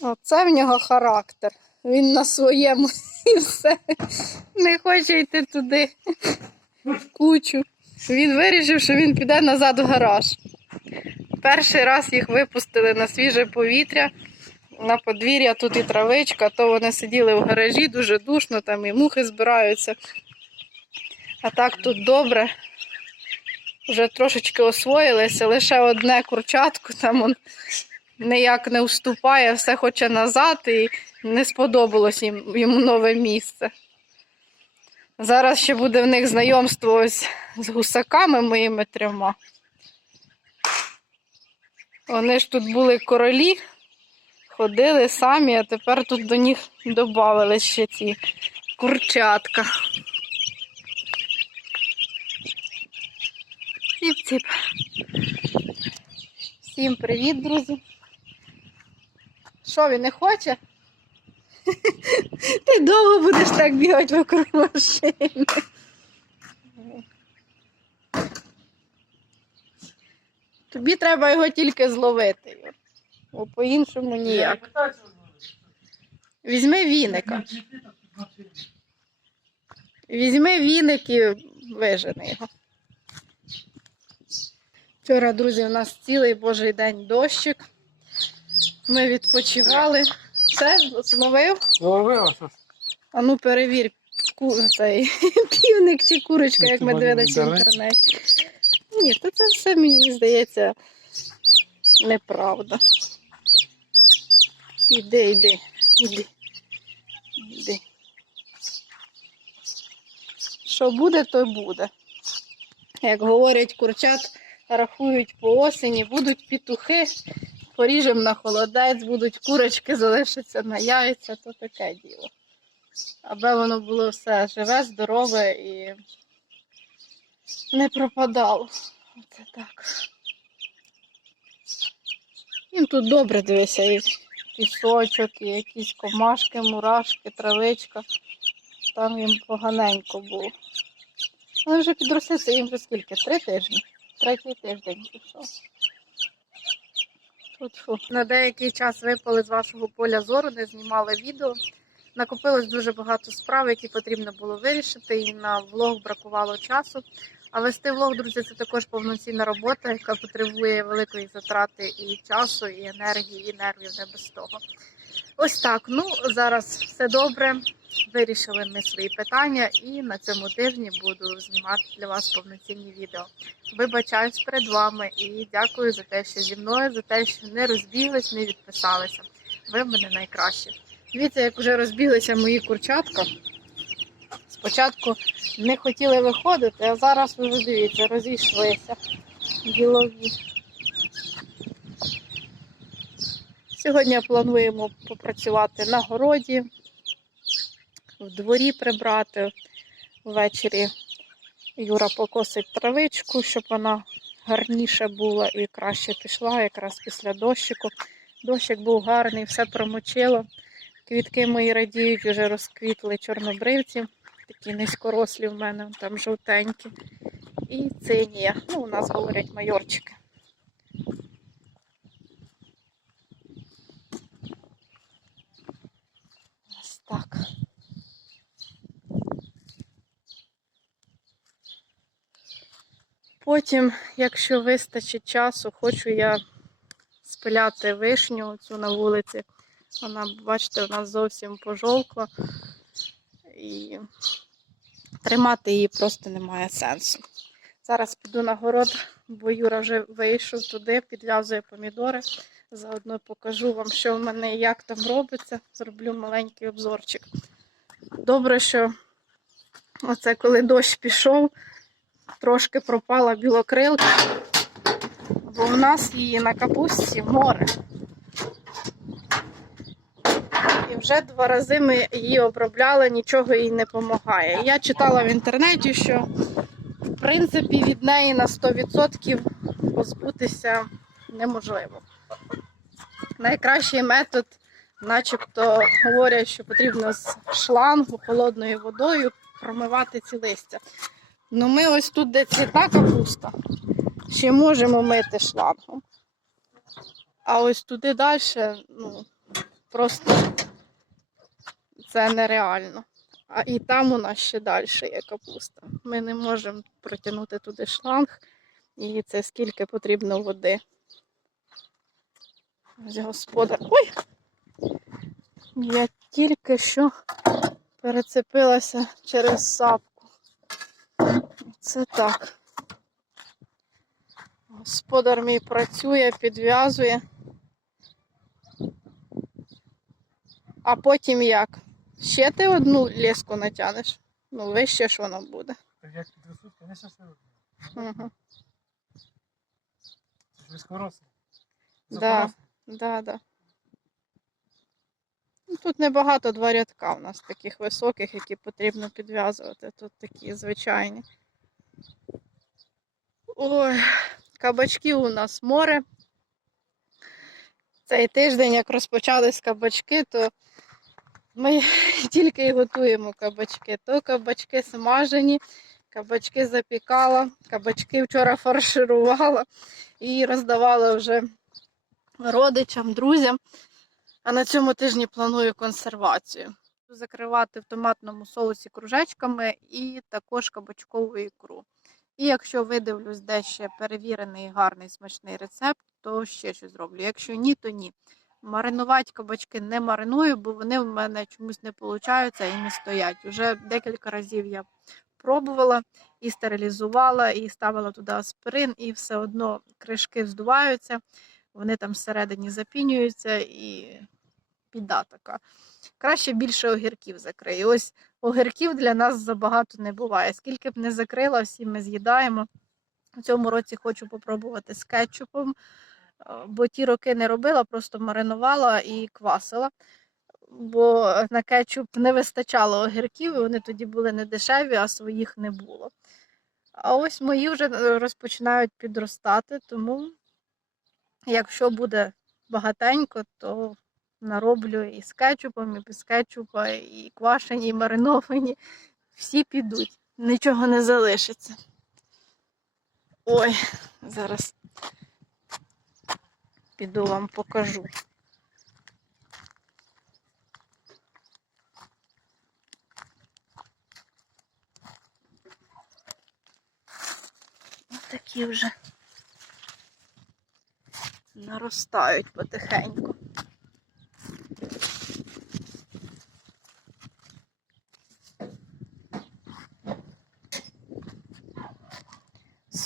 Оце в нього характер. Він на своєму і все. Не хоче йти туди. В кучу. Він вирішив, що він піде назад в гараж. Перший раз їх випустили на свіже повітря, на подвір'я, тут і травичка, то вони сиділи в гаражі, дуже душно, там і мухи збираються. А так тут добре. Вже трошечки освоїлися, лише одне курчатку, там ніяк не уступає, все хоче назад і не сподобалось їм, йому нове місце. Зараз ще буде в них знайомство ось з гусаками моїми трьома. Вони ж тут були королі, ходили самі, а тепер тут до них додали ще ці курчатка. Ціп-ціп. Всім привіт, друзі. Що він не хоче? Ти довго будеш так бігати вокруг машини. Тобі треба його тільки зловити. Бо по-іншому ніяк. Візьми віника. Візьми віник і вижени його. Вчора, друзі, у нас цілий божий день дощик. Ми відпочивали. Все, зловив. Ж? А ну перевір, ку... цей півник чи курочка, як ми дивилися в в інтернеті. Ні, то це все мені здається неправда. Іди, іди, іди. Іди. Що буде, то буде. Як говорять курчат, рахують по осені, будуть петухи, поріжемо на холодець, будуть курочки, залишаться на яйця, то таке діло. Аби воно було все живе, здорове і не пропадало. Оце так. Їм тут добре дивися, і пісочок, і якісь комашки, мурашки, травичка. Там їм поганенько було. Вони вже підросли, їм вже скільки? Три тижні. Третій тиждень пішов. Фу-фу. На деякий час випали з вашого поля зору, не знімали відео. Накопилось дуже багато справ, які потрібно було вирішити, і на влог бракувало часу. А вести влог, друзі, це також повноцінна робота, яка потребує великої затрати і часу, і енергії, і нервів не без того. Ось так. Ну зараз все добре. Вирішили ми свої питання, і на цьому тижні буду знімати для вас повноцінні відео. Вибачаюсь перед вами і дякую за те, що зі мною, за те, що не розбіглись, не відписалися. Ви в мене найкращі. Дивіться, як вже розбіглися мої курчатка. Спочатку не хотіли виходити, а зараз ви вже дивіться, розійшлися ділові. Сьогодні плануємо попрацювати на городі, в дворі прибрати. Ввечері Юра покосить травичку, щоб вона гарніше була і краще пішла, якраз після дощику. Дощик був гарний, все промочило. Квітки мої радіють, вже розквітли чорнобривці, такі низькорослі в мене, там жовтенькі. І цинія. Ну, у нас говорять майорчики. Ось так. Потім, якщо вистачить часу, хочу я спиляти вишню цю на вулиці. Вона, бачите, нас зовсім пожовкла. І тримати її просто немає сенсу. Зараз піду на город, бо Юра вже вийшов туди, підв'язує помідори. Заодно покажу вам, що в мене і як там робиться. Зроблю маленький обзорчик. Добре, що оце коли дощ пішов, трошки пропала білокрилка, бо в нас її на капусті море. І вже два рази ми її обробляли, нічого їй не допомагає. Я читала в інтернеті, що в принципі від неї на 100% позбутися неможливо. Найкращий метод, начебто, говорять, що потрібно з шлангу холодною водою промивати ці листя. Ну ми ось тут, де цвіта капуста, ще можемо мити шлангом. А ось туди далі, ну, просто це нереально. А і там у нас ще далі є капуста. Ми не можемо протягнути туди шланг, і це скільки потрібно води. Ось господар. Ой! Я тільки що перецепилася через сапку. Це так. Господар мій працює, підв'язує. А потім як? Ще ти одну леску натягнеш? Ну, вище ж воно буде. Так як підростуть, звісно, все одно. Угу. Це ж вискоросло. Да. Да, да. Ну, Тут небагато два рядка у нас таких високих, які потрібно підв'язувати. Тут такі звичайні. Ой, кабачків у нас море. Цей тиждень, як розпочались кабачки, то ми тільки й готуємо кабачки. То кабачки смажені, кабачки запікала, кабачки вчора фарширувала і роздавала вже родичам, друзям. А на цьому тижні планую консервацію. Закривати в томатному соусі кружечками і також кабачкову ікру. І якщо видивлюсь, де ще перевірений гарний смачний рецепт, то ще щось зроблю. Якщо ні, то ні. Маринувати кабачки не мариную, бо вони в мене чомусь не получаються і не стоять. Уже декілька разів я пробувала і стерилізувала, і ставила туди аспирин, і все одно кришки здуваються, вони там всередині запінюються і біда така. Краще більше огірків закрию. Ось огірків для нас забагато не буває. Скільки б не закрила, всі ми з'їдаємо. У цьому році хочу попробувати з кетчупом, бо ті роки не робила, просто маринувала і квасила. Бо на кетчуп не вистачало огірків, і вони тоді були не дешеві, а своїх не було. А ось мої вже е, розпочинають підростати, тому якщо буде багатенько, то нароблю і з кетчупом, і без кетчупа, і квашені, і мариновані. Всі підуть, нічого не залишиться. Ой, зараз піду вам покажу. Ось такі вже наростають потихеньку.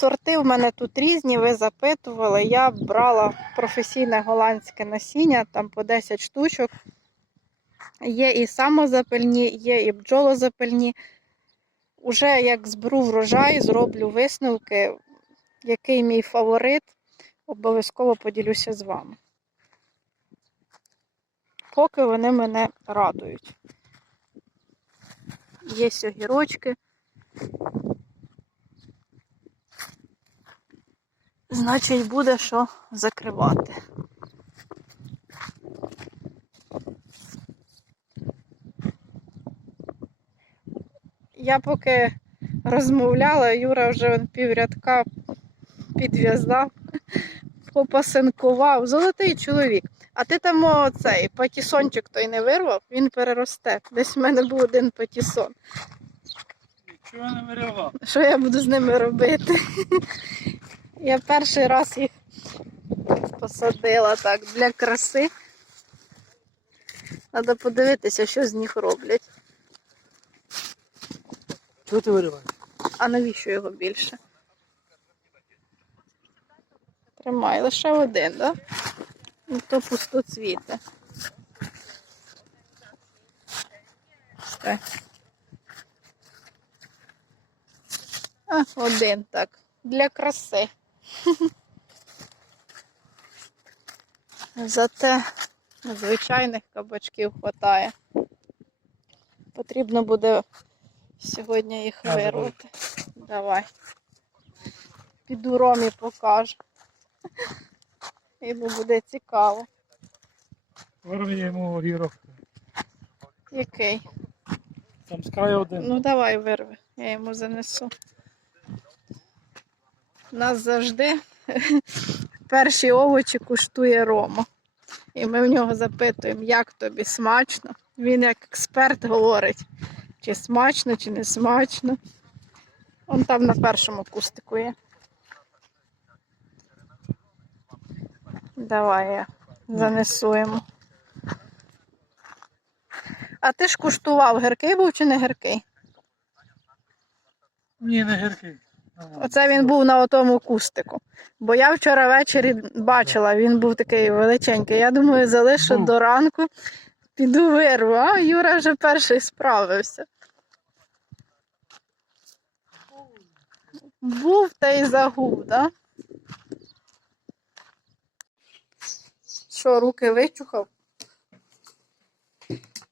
Сорти в мене тут різні, ви запитували. Я брала професійне голландське насіння, там по 10 штучок. Є і самозапильні, є і бджолозапильні. Уже як зберу врожай, зроблю висновки, який мій фаворит, обов'язково поділюся з вами. Поки вони мене радують. Є огірочки. Значить, буде що закривати. Я поки розмовляла, Юра вже піврядка підв'язав, попасинкував. Золотий чоловік. А ти там о, цей патісончик той не вирвав, він переросте. Десь в мене був один патісон. Нічого не виривав. Що я буду з ними робити? Я перший раз їх посадила так для краси. Треба подивитися, що з них роблять. Чого ти вириваєш? А навіщо його більше? Тримай лише один, так? Да? Ну, то пустоцвіте. Так. А, один так. Для краси. Зате звичайних кабачків хватає. Потрібно буде сьогодні їх вирвати. Давай. Піду Ромі покажу. Йому буде цікаво. Вирви йому огірок. Який? Там з краю один. Ну давай вирви, я йому занесу. У нас завжди перші овочі куштує Рома. І ми в нього запитуємо, як тобі смачно. Він як експерт говорить, чи смачно, чи не смачно. Он там на першому кустику є. Давай я занесу йому. А ти ж куштував, гіркий був чи не гіркий? Ні, не гіркий. Оце він був на отому кустику. Бо я вчора ввечері бачила, він був такий величенький. Я думаю, залишу до ранку, піду вирву, а Юра вже перший справився. Був та й загув, да? Що, руки вичухав?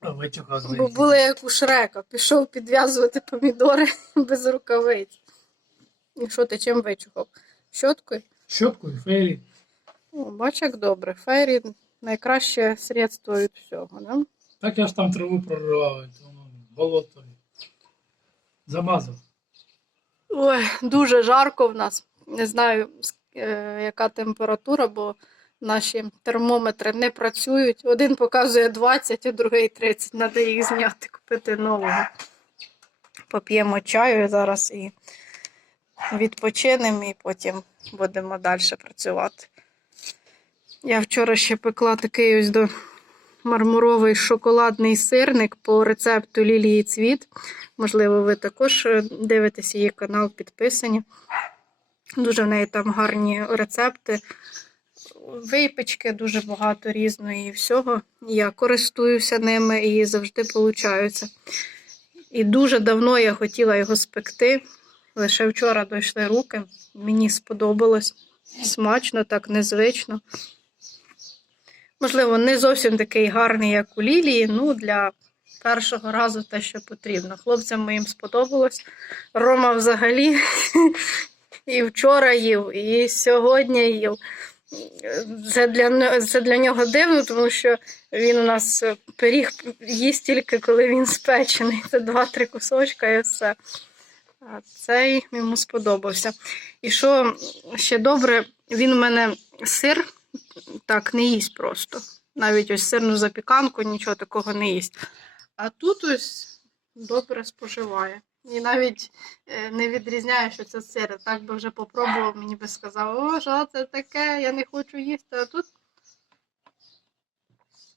Вичухав Бо були як у Шрека. Пішов підв'язувати помідори без рукавиць. І що ти чим вичухав? Щоткою? Щоткою, фейлі. О, бач, як добре. Фейрі найкраще средство від всього, да? Так я ж там траву проривав, і болото. Замазав. Ой, дуже жарко в нас. Не знаю, е, яка температура, бо наші термометри не працюють. Один показує 20, а другий 30. Треба їх зняти, купити нового. Поп'ємо чаю зараз і відпочинемо, і потім будемо далі працювати. Я вчора ще пекла такий ось до мармуровий шоколадний сирник по рецепту Лілії Цвіт. Можливо, ви також е, дивитесь її канал, підписані. Дуже в неї там гарні рецепти. Випічки дуже багато різної всього. Я користуюся ними і завжди получаються. І дуже давно я хотіла його спекти. Лише вчора дійшли руки. Мені сподобалось. Смачно, так незвично. Можливо, не зовсім такий гарний, як у Лілії, ну для першого разу те, що потрібно. Хлопцям моїм сподобалось. Рома взагалі і вчора їв, і сьогодні їв. Це для, це для нього дивно, тому що він у нас е, пиріг їсть тільки коли він спечений. Це два-три кусочка і все. Цей йому сподобався. І що ще добре, він у мене сир так не їсть просто. Навіть ось сирну запіканку, нічого такого не їсть. А тут ось добре споживає. І навіть е, не відрізняє, що це сир. Так би вже попробував, мені би сказав, о, що це таке, я не хочу їсти. А тут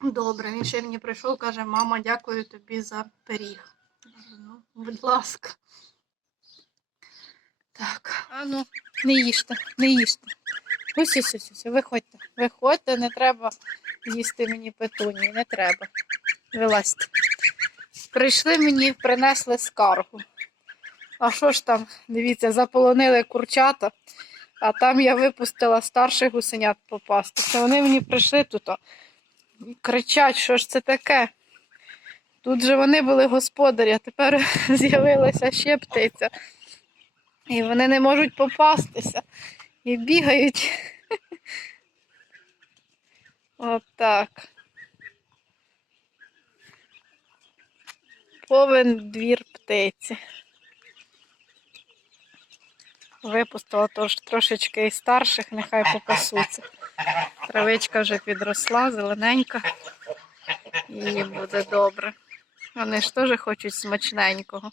добре. Він ще мені прийшов, каже, мама, дякую тобі за пиріг. Ну, будь ласка. Так, а ну, не їжте, не їжте. Ось, ось, ось, ось, виходьте, виходьте, не треба їсти мені петунії, не треба. Вилазьте. Прийшли мені, принесли скаргу. А що ж там, дивіться, заполонили курчата, а там я випустила старших гусенят попасти. Вони мені прийшли тут кричать, що ж це таке. Тут же вони були господарі, а тепер з'явилася ще птиця. І вони не можуть попастися. І бігають. Отак. Повен двір птиці. Випустила тож трошечки і старших, нехай попасуться. Травичка вже підросла, зелененька. І буде добре. Вони ж теж хочуть смачненького.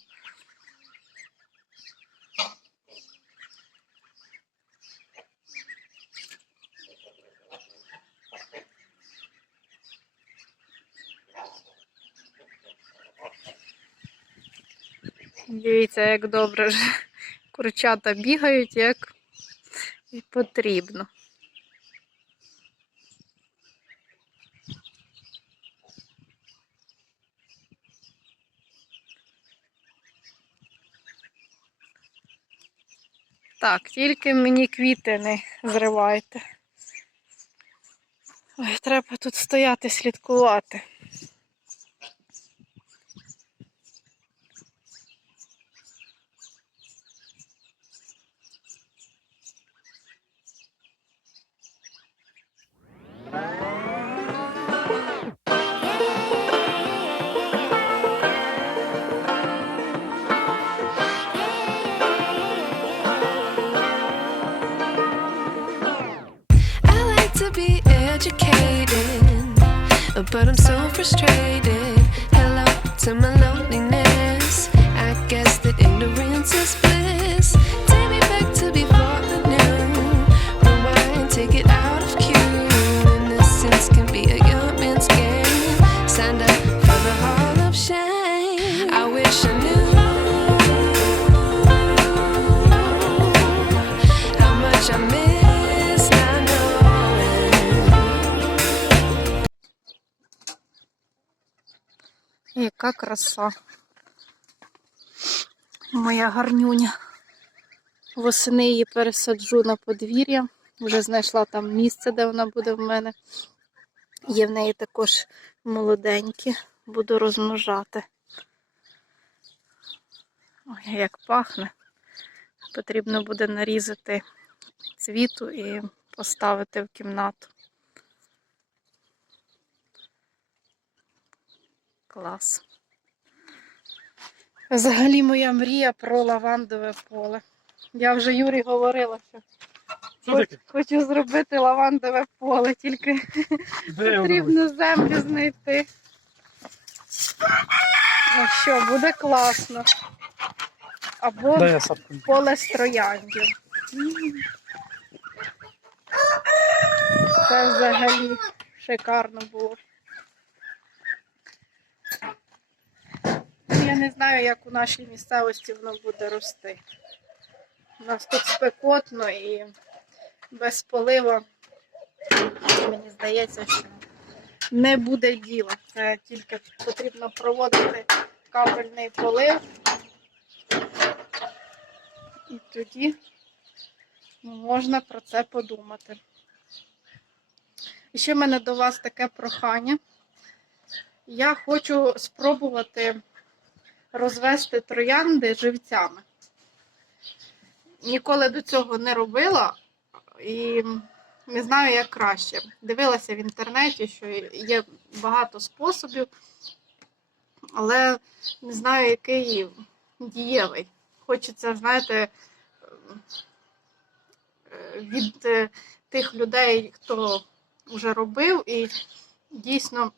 Дивіться, як добре вже курчата бігають, як і потрібно. Так, тільки мені квіти не зривайте. Ой, треба тут стояти, слідкувати. Frustrated. Яка краса. Моя гарнюня. Восени її пересаджу на подвір'я. Вже знайшла там місце, де вона буде в мене. Є в неї також молоденькі. Буду розмножати. Ой, як пахне. Потрібно буде нарізати цвіту і поставити в кімнату. Клас. Взагалі моя мрія про лавандове поле. Я вже Юрі говорила, що хоч- хочу зробити лавандове поле, тільки Де потрібно землю знайти. Ну що, буде класно. Або поле з трояндів. Це взагалі шикарно було. Я не знаю, як у нашій місцевості воно буде рости. У нас тут спекотно і без полива, мені здається, що не буде діла. Це тільки потрібно проводити капельний полив. І тоді можна про це подумати. І ще в мене до вас таке прохання. Я хочу спробувати розвести троянди живцями. Ніколи до цього не робила і не знаю, як краще. Дивилася в інтернеті, що є багато способів, але не знаю, який дієвий. Хочеться, знаєте, від тих людей, хто вже робив, і дійсно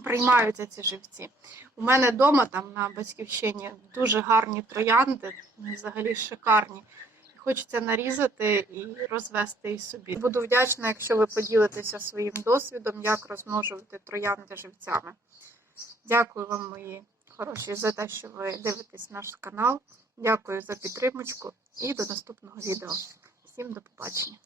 приймаються ці живці. У мене вдома там на батьківщині дуже гарні троянди, взагалі шикарні. Хочеться нарізати і розвести і собі. Буду вдячна, якщо ви поділитеся своїм досвідом, як розмножувати троянди живцями. Дякую вам, мої хороші, за те, що ви дивитесь наш канал. Дякую за підтримочку і до наступного відео. Всім до побачення.